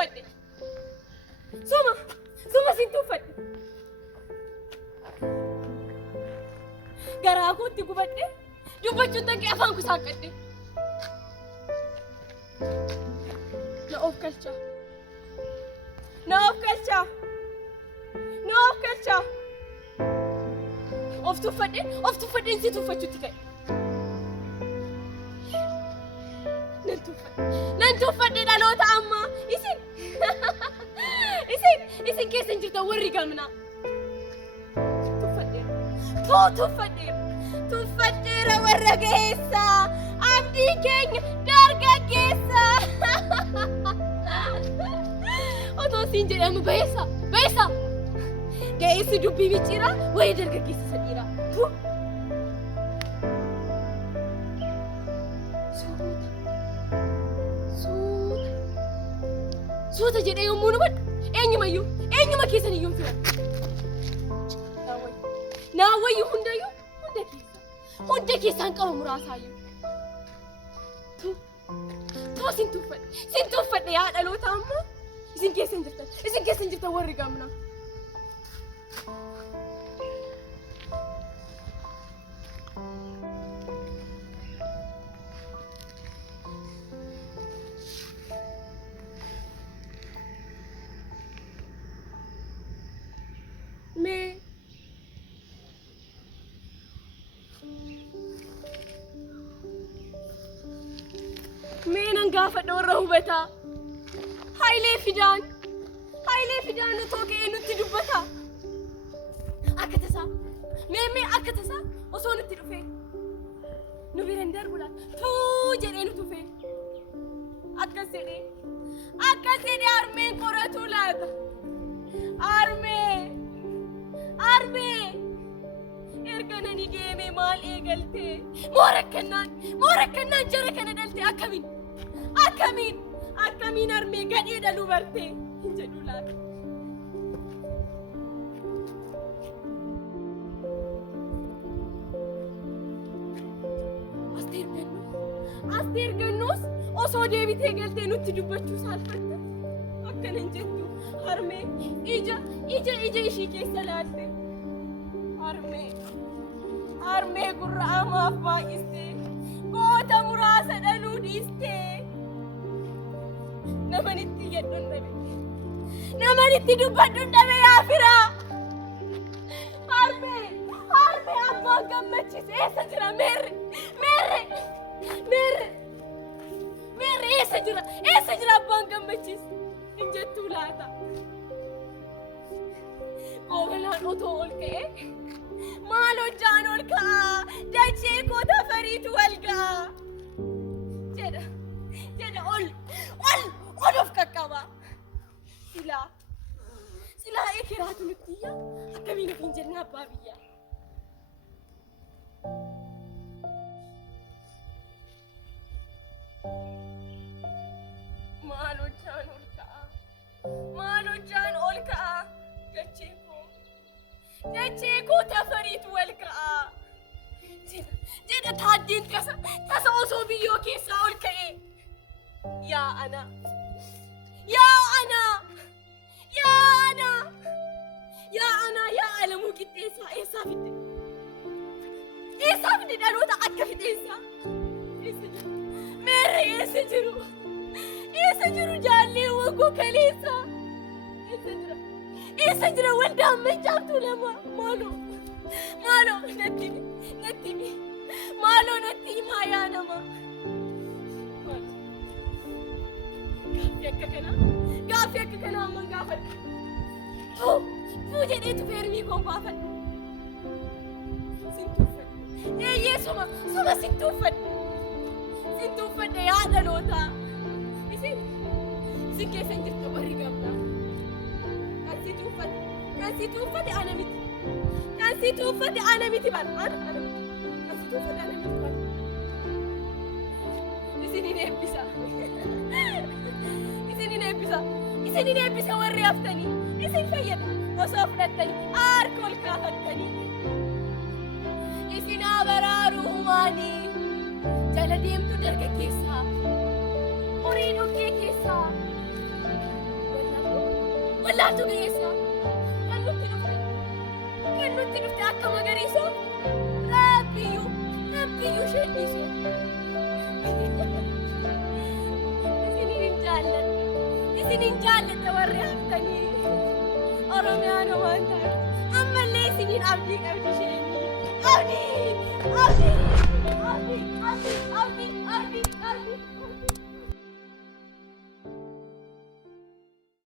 tuuffadhe. Suma sin tuuffadhe. Garaa kootti gubadhe dubbachuu takkee afaan ku saaqqadhe. Na of galcha. Of tuuffadhe insi tuuffachuutti ka'e. Nan tuuffadhe dhaloota ammaa isin keessa hin jirtan warri gamnaa. Tuuffadheera warra gaheessa abdii keenya dargaggeessa. Otoo siin jedhamu bayeessa gaheessi dubbii micciiraa wayii dargaggeessa sadhiiraa. Suuta jedhee yommuu nubadhu eenyuma keessan iyyuu fira. Naawwayyuu hunda keessaan qaba muraasayyuu. Sin tuuffadhe yaa dhaloota ammaa isin keessa hin jirtan warri gamnaa. Meenan gaafa dhoorra hubataa. Haayilee fidaan utoo ka'ee nutti dubbata. Akka tasaa osoo nutti dhufee nu bira hin darbu laata. Tuu jedhee nu tufee. Akkas jedhee harmeen qoratuu laata. Harmee erga nani deemee maal eegaltee? Moo rakkannaan jara kana dhaltee akkamiin harmee gadhee dhaluu bartee hin jedhu laata. Asteer gannoos osoo deebitee galtee nutti dubbachuu saalfatte akkana hin jettu. Harmee ija ishii keessa laatte. Harmee gurra amaaf baay'istee goota muraasa dhaluu dhiistee. Namanitti jedhuun dhabe. Namanitti dubbadhuun dhabe yaa firaa. Harmee abbaan gammachiise eessa jira? Meerre eessa jira abbaan gammachiise? Hin jettuu laata. Goobalaan otoo ol ka'ee maal hojjaan ol ka'aa dachee koo tafariitu wal ga'aa jedha ol of qaqqabaa. Silaa eekeraatu nutti iyyaa akkamiin ofiin jennee abbaa biyyaa. Maal hojjaan ol ka'aa dachee koo tafariitu wal ka'aa jedha taaddeen tasa osoo biyyoo keessaa ol ka'ee. Yaa ana yaa alamuu qixxeessaa eessaa fidde dhaloota akka fixeessaa. Meerre eessa jiru jaallee wagoo kaleessaa. Eessa jira waldaan mancaaftuu lama. Maaloo natti himaa yaa namaa. Gaaffii akka kanaa amman gaafadhu. Tuu jedheetu feermii koo baafadhu. Sin tuuffadhe. Eeyyee suma sin tuuffadhe yaa dhalootaa. Isin keessa hin jirtu warri gamnaa. Kan si tuuffate ana miti bara. Isinin eebbisa warri haftanii. Isin fayyada osoo fudhattanii harka ol kaafattanii. Isin abaraaruu humaanii jala deemtu dargaggeessaa. Horii dhoqqee keessaa. Mallattoo geessa. Kan nutti dhufte akka magariisa. Rabbiyyuu shellisu. Isinin jaalladha warri haftanii. Oromiyaan waan ta'eef ammallee isinin abdii qabdi isheenii. Abdii!